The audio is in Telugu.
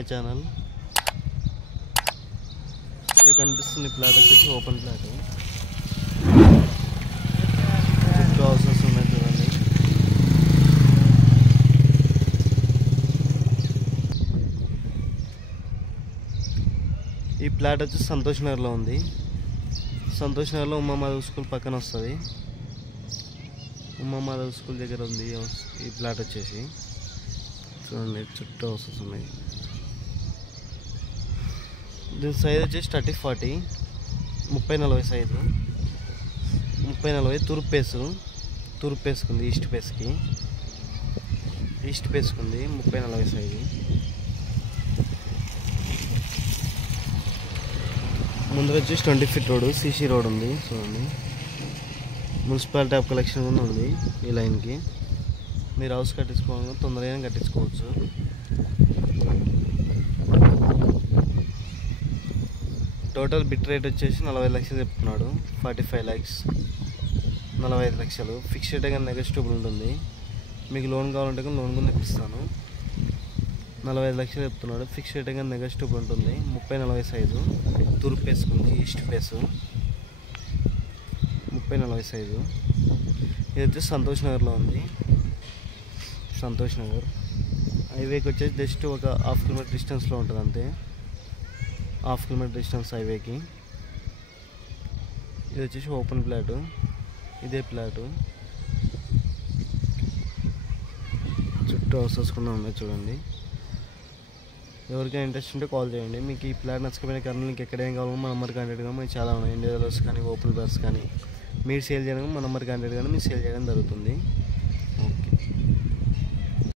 My channel. ఇక్కడ కనిపిస్తుంది ప్లాట్ వచ్చేసి ఓపెన్ ప్లాట్. చుట్టూ హౌసెస్ ఉన్నాయి చూడండి. ఈ ప్లాట్ వచ్చి సంతోష్ నగర్లో ఉంది. సంతోష్ నగర్లో ఉమా మాధవ్ స్కూల్ పక్కన వస్తుంది. ఉమా మాధవ్ స్కూల్ దగ్గర ఉంది ఈ ప్లాట్ వచ్చేసి. చూడండి చుట్టూ హౌసెస్ ఉన్నాయి. దీని సైజ్ వచ్చేసి 30-40 30-40 సైజు. 30-40 తూర్పు పేసుకుంది. ఈస్ట్ పేస్కి ఈస్ట్ పేసుకుంది. 30-40 సైజు. ముందు వచ్చేసి 20 ఫీట్ రోడ్, సీసీ రోడ్ ఉంది చూడండి. మున్సిపాలిటీ ఆఫ్ కలెక్షన్ కూడా ఉంది ఈ లైన్కి. మీరు హౌస్ కట్టించుకోవాలన్నా తొందరగా కట్టించుకోవచ్చు. టోటల్ బిట్ రేట్ వచ్చేసి 45 లక్షలు చెప్తున్నాడు. 45 lakhs 45 లక్షలు. ఫిక్స్ రేట్ కానీ నెగోషియబుల్ ఉంటుంది. మీకు లోన్ కావాలంటే కానీ లోన్ కూడా ఇప్పిస్తాను. 45 లక్షలు చెప్తున్నాడు. ఫిక్స్ రేట్ కానీ నెగోషియబుల్ ఉంటుంది. 30-40 సైజు. తూర్పు వేసుకుంది. East face. 30-40 సైజు. ఇది వచ్చేసి సంతోష్ నగర్లో ఉంది. సంతోష్ నగర్ హైవేకి వచ్చేసి జస్ట్ ఒక 1/2 కిలోమీటర్ డిస్టెన్స్లో ఉంటుంది అంతే. 1/2 కిలోమీటర్ డిస్టెన్స్ హైవేకి. ఇది వచ్చేసి ఓపెన్ ప్లాటు. ఇదే ప్లాటు. చుట్టూ హౌసెస్ కూడా ఉన్నాయి చూడండి. ఎవరికైనా ఇంట్రెస్ట్ ఉంటే కాల్ చేయండి. మీకు ఈ ప్లాట్ నచ్చకపోయిన కారణం మీకు ఎక్కడ ఏం కావాలో మా నెంబర్ కాంటాక్ట్ కానీ మీకు చాలా ఉన్నాయి. ఇండివిజువల్స్ కానీ ఓపెన్ ప్లాట్స్ కానీ మీరు సేల్ చేయడం మా నెంబర్ కాంటాక్ట్ కానీ మీరు సేల్ చేయడం జరుగుతుంది.